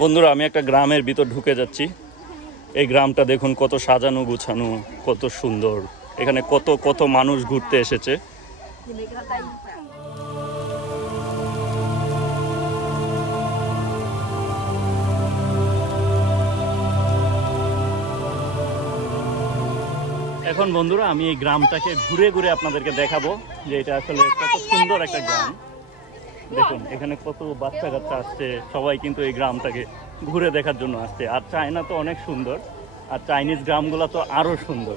বন্ধুরা, আমি একটা গ্রামের ভিতর ঢুকে যাচ্ছি। এই গ্রামটা দেখুন কত সাজানো গুছানো, কত সুন্দর। এখানে কত কত মানুষ ঘুরতে এসেছে। এখন বন্ধুরা, আমি এই গ্রামটাকে ঘুরে ঘুরে আপনাদেরকে দেখাবো যে এটা আসলে কত সুন্দর একটা গ্রাম। দেখুন, এখানে কত বাচ্চা কাচ্চা আসছে, সবাই কিন্তু এই গ্রামটাকে ঘুরে দেখার জন্য আসছে। আর চায়না তো অনেক সুন্দর, আর চাইনিজ গ্রামগুলো তো আরও সুন্দর।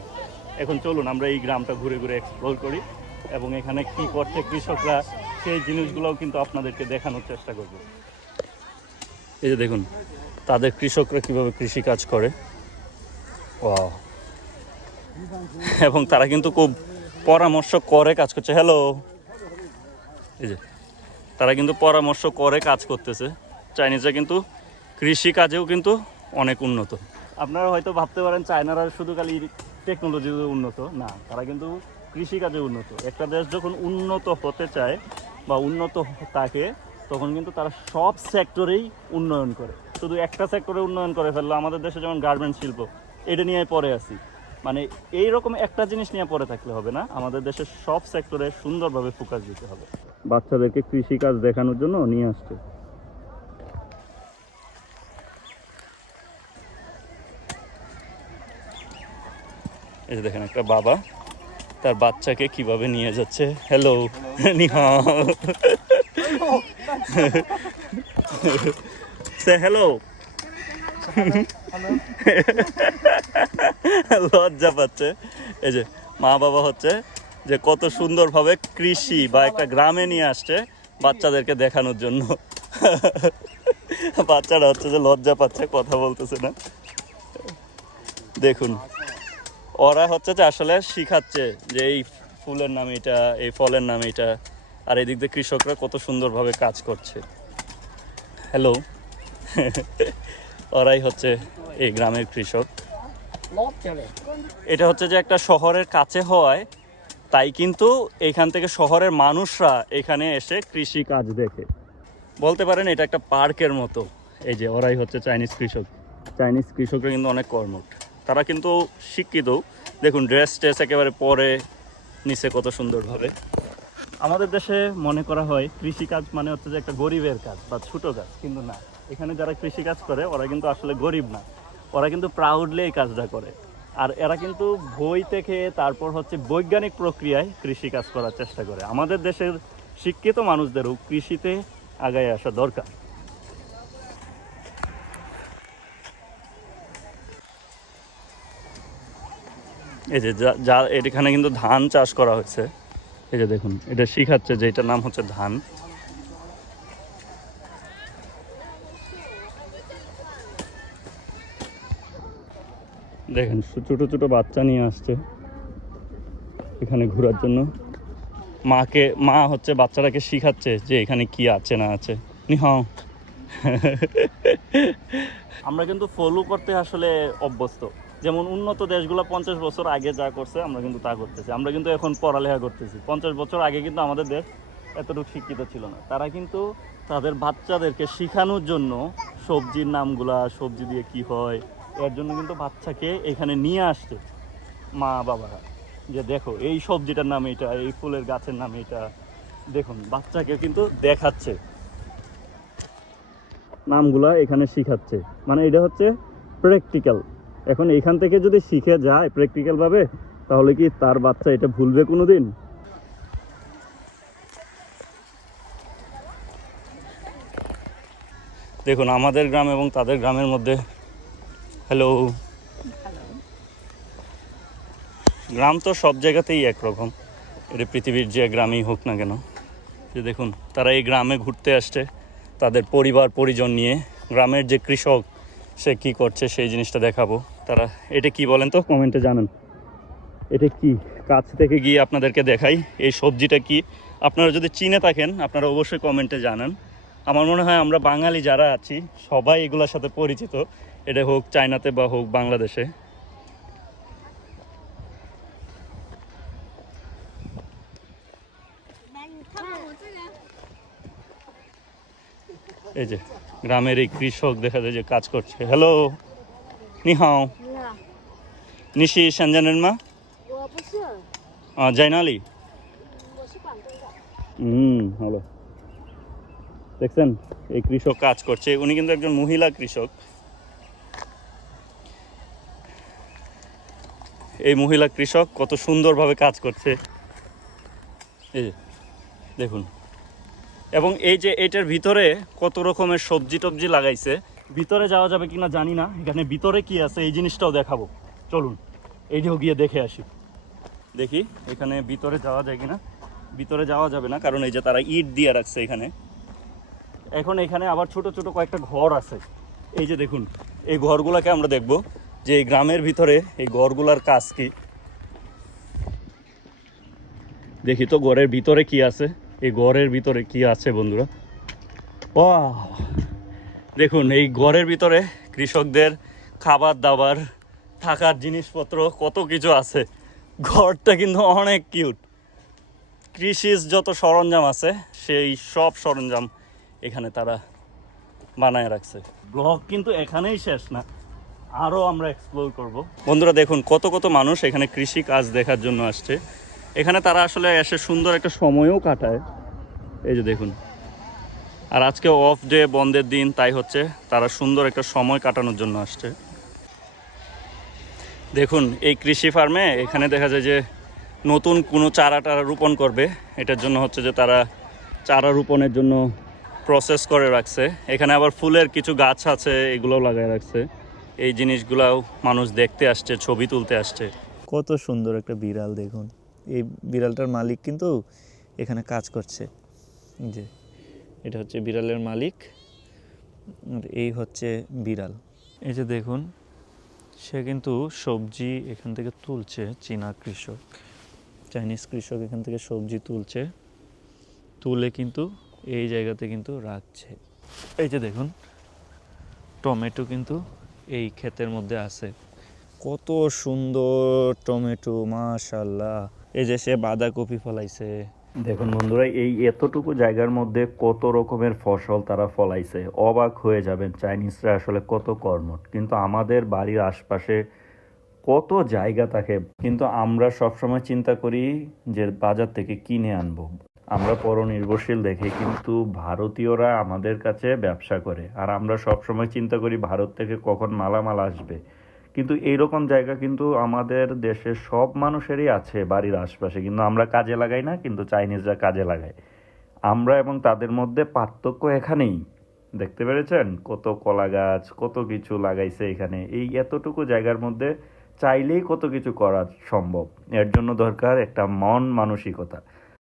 এখন চলুন, আমরা এই গ্রামটা ঘুরে ঘুরে এক্সপ্লোর করি এবং এখানে কি করছে কৃষকরা, সেই জিনিসগুলোও কিন্তু আপনাদেরকে দেখানোর চেষ্টা করব। এই যে দেখুন, তাদের কৃষকরা কীভাবে কৃষি কাজ করে। Wow. এবং তারা কিন্তু খুব পরামর্শ করে কাজ করছে। হ্যালো। এই যে। তারা কিন্তু পরামর্শ করে, কাজ করতেছে। চাইনিজরা কিন্তু কৃষি কাজেও কিন্তু অনেক উন্নত। আপনারা হয়তো ভাবতে পারেন, চায়নারা শুধু খালি টেকনোলজি উন্নত, না, তারা কিন্তু কৃষি কাজে উন্নত। একটা দেশ যখন উন্নত হতে চায় বা উন্নত থাকে, তখন কিন্তু তারা সব সেক্টরেই উন্নয়ন করে। শুধু একটা সেক্টরে উন্নয়ন করে ফেলল, আমাদের দেশে যেমন গার্মেন্ট শিল্প, এটা নিয়ে পরে আছি। মানে এই রকম একটা জিনিস নিয়ে পরে থাকলে হবে না, আমাদের দেশের সব সেক্টরে সুন্দরভাবে ফোকাস দিতে হবে। বাচ্চাদেরকে কৃষি কাজ দেখানোর জন্য নিয়ে আসছে। এই যে দেখেন একটা বাবা তার বাচ্চাকে কীভাবে নিয়ে যাচ্ছে। হ্যালো নিহা সে হ্যালো লজ্জা পাচ্ছে। এই যে মা বাবা হচ্ছে। যে কত সুন্দরভাবে কৃষি বা একটা গ্রামে নিয়ে আসছে বাচ্চাদেরকে দেখানোর জন্য। বাচ্চারা হচ্ছে যে লজ্জা পাচ্ছে কথা বলতেছে না। দেখুন ওরা হচ্ছে যে আসলে শিখাচ্ছে যে এই ফুলের নাম এটা এই ফলের নাম এটা আর এদিক দিয়ে কৃষকরা কত সুন্দরভাবে কাজ করছে। হ্যালো ওরাই হচ্ছে এই গ্রামের কৃষক। এটা হচ্ছে যে একটা শহরের কাছে হওয়ায় তাই কিন্তু এখান থেকে শহরের মানুষরা এখানে এসে কৃষি কাজ দেখে। বলতে পারেন এটা একটা পার্কের মতো। এই যে ওরাই হচ্ছে চাইনিজ কৃষক। চাইনিজ কৃষকরা কিন্তু অনেক কর্মঠ। তারা কিন্তু শিক্ষিত। দেখুন, ড্রেস ট্রেস একেবারে পরে নিচে কত সুন্দরভাবে। আমাদের দেশে মনে করা হয় কৃষিকাজ মানে হচ্ছে যে একটা গরিবের কাজ বা ছোট কাজ, কিন্তু না। এখানে যারা কৃষিকাজ করে, ওরা কিন্তু আসলে গরিব না। ওরা কিন্তু প্রাউডলি এই কাজটা করে। আর এরা কিন্তু বই থেকে তারপর হচ্ছে বৈজ্ঞানিক প্রক্রিয়ায় কৃষিকাজ করার চেষ্টা করে। আমাদের দেশের শিক্ষিত মানুষদেরও কৃষিতে আগায় আসা দরকার। এই যে যা- এখানে কিন্তু ধান চাষ করা হয়েছে। এই যে দেখুন, এটা শিখাচ্ছে যে এটার নাম হচ্ছে ধান। দেখেন ছোটো ছোট বাচ্চা নিয়ে আসছে। এখানে ঘোরার জন্য। মাকে, মা হচ্ছে বাচ্চাটাকে শিখাচ্ছে যে এখানে কি আছে না আছে। নিহাও আমরা কিন্তু ফলো করতে আসলে অভ্যস্ত। যেমন উন্নত দেশগুলো পঞ্চাশ বছর আগে যা করছে, আমরা কিন্তু তা করতেছি। আমরা কিন্তু এখন পড়ালেখা করতেছি। পঞ্চাশ বছর আগে কিন্তু আমাদের দেশ এতটুকু শিক্ষিত ছিল না। তারা কিন্তু তাদের বাচ্চাদেরকে শেখানোর জন্য সবজির নামগুলা, সবজি দিয়ে কি হয় এর জন্য কিন্তু বাচ্চাকে এখানে নিয়ে আসছে মা বাবারা। যে দেখো, এই সবজিটার নাম এটা, এই ফুলের গাছের নাম এটা। দেখুন, বাচ্চাকে কিন্তু দেখাচ্ছে। নামগুলা এখানে শিখাচ্ছে। মানে এটা হচ্ছে প্র্যাকটিক্যাল এখন এখান থেকে যদি শিখে যায় প্র্যাকটিক্যাল ভাবে, তাহলে কি তার বাচ্চা এটা ভুলবে কোনো দিন দেখুন, আমাদের গ্রাম এবং তাদের গ্রামের মধ্যে হ্যালো গ্রাম তো সব জায়গাতেই একরকম। এটা পৃথিবীর যে গ্রামেই হোক না কেন। যে দেখুন তারা এই গ্রামে ঘুরতে আসছে তাদের পরিবার পরিজন নিয়ে। গ্রামের যে কৃষক সে কি করছে সেই জিনিসটা দেখাবো। তারা এটা কি বলেন তো? কমেন্টে জানান। এটা কি? কাছ থেকে গিয়ে আপনাদেরকে দেখাই। এই সবজিটা কি? আপনারা যদি চিনে থাকেন আপনারা অবশ্যই কমেন্টে জানান। আমার মনে হয় আমরা বাঙালি যারা আছি সবাই এগুলোর সাথে পরিচিত। এটা হোক চায়নাতে বা হোক বাংলাদেশে। এই যে গ্রামের এই কৃষক দেখা যায় যে কাজ করছে। হ্যালো নিহাও। নিশি সঞ্জানের মা? জয়নালি হুম হ্যালো দেখছেন? এই কৃষক কাজ করছে। উনি কিন্তু একজন মহিলা কৃষক। এই মহিলা কৃষক কত সুন্দরভাবে কাজ করছে। এই যে, দেখুন। এবং এই যে এটার ভিতরে কত রকমের সবজি টবজি লাগাইছে, ভিতরে যাওয়া যাবে কিনা জানি না, এখানে ভিতরে কি আছে এই জিনিসটাও দেখাবো। চলুন, এইটাও গিয়ে দেখে আসি। দেখি, এখানে ভিতরে যাওয়া যায় কিনা? ভিতরে যাওয়া যাবে না, কারণ এই যে তারা ইট দিয়ে রাখছে এখানে। এখন এখানে আবার ছোট ছোট কয়েকটা ঘর আছে। এই যে দেখুন, এই ঘরগুলোকে আমরা দেখব। যে গ্রামের ভিতরে এই ঘরগুলার কাজ কি? দেখি তো ঘরের ভিতরে কি আছে। এই ঘরের ভিতরে কি আছে বন্ধুরা? Wow! দেখুন, এই ঘরের ভিতরে কৃষকদের খাবার দাবার, থাকার জিনিসপত্র, কত কিছু আছে। ঘরটা কিন্তু অনেক কিউট। কৃষিজ যত সরঞ্জাম আছে, সেই সব সরঞ্জাম এখানে তারা বানায় রাখছে। ব্লগ কিন্তু এখানেই শেষ না। আরও আমরা এক্সপ্লোর করব। বন্ধুরা দেখুন, কত কত মানুষ এখানে কৃষি কাজ দেখার জন্য আসছে। এখানে তারা আসলে এসে সুন্দর একটা সময়ও কাটায়। এই যে দেখুন। আর আজকে অফ ডে বন্ধের দিন, তাই হচ্ছে তারা সুন্দর একটা সময় কাটানোর জন্য আসছে। দেখুন, এই কৃষি ফার্মে এখানে দেখা যায় যে নতুন কোনো চারা টারা রোপণ করবে। এটার জন্য হচ্ছে যে তারা চারা রোপণের জন্য প্রসেস করে রাখছে। এখানে আবার ফুলের কিছু গাছ আছে, এগুলোও লাগায় রাখছে। এই জিনিসগুলাও মানুষ দেখতে আসছে, ছবি তুলতে আসছে। কত সুন্দর একটা বিড়াল দেখুন। এই বিড়ালটার মালিক কিন্তু এখানে কাজ করছে। যে, এটা হচ্ছে বিড়ালের মালিক। আর এই হচ্ছে বিড়াল। এই যে দেখুন, সে কিন্তু সবজি এখান থেকে তুলছে, চীনা কৃষক, চাইনিজ কৃষক এখান থেকে সবজি তুলছে। তুলে কিন্তু এই জায়গাতে কিন্তু রাখছে। এই যে দেখুন, টমেটো কিন্তু এই ক্ষেতের মধ্যে আছে। কত সুন্দর টমেটো মাশাল্লাহ এই যে সে বাঁধাকপি ফলাইছে। দেখুন বন্ধুরা এই এতটুকু জায়গার মধ্যে কত রকমের ফসল তারা ফলাইছে। অবাক হয়ে যাবেন চাইনিজরা আসলে কত কর্মঠ। কিন্তু আমাদের বাড়ির আশপাশে কত জায়গা থাকে। কিন্তু আমরা সবসময় চিন্তা করি যে বাজার থেকে কিনে আনব। আমরা পরনির্ভরশীল দেখে কিন্তু ভারতীয়রা আমাদের কাছে ব্যবসা করে। আর আমরা সবসময় চিন্তা করি ভারত থেকে কখন মালামাল আসবে। কিন্তু এইরকম জায়গা কিন্তু আমাদের দেশের সব মানুষেরই আছে বাড়ির আশপাশে। কিন্তু আমরা কাজে লাগাই না, কিন্তু চাইনিজরা কাজে লাগায়। আমরা এবং তাদের মধ্যে পার্থক্য এখানেই। দেখতে পেরেছেন? কত কলা গাছ, কত কিছু লাগাইছে এখানে। এই এতটুকু জায়গার মধ্যে চাইলেই কত কিছু করা সম্ভব। এর জন্য দরকার একটা মন মানসিকতা।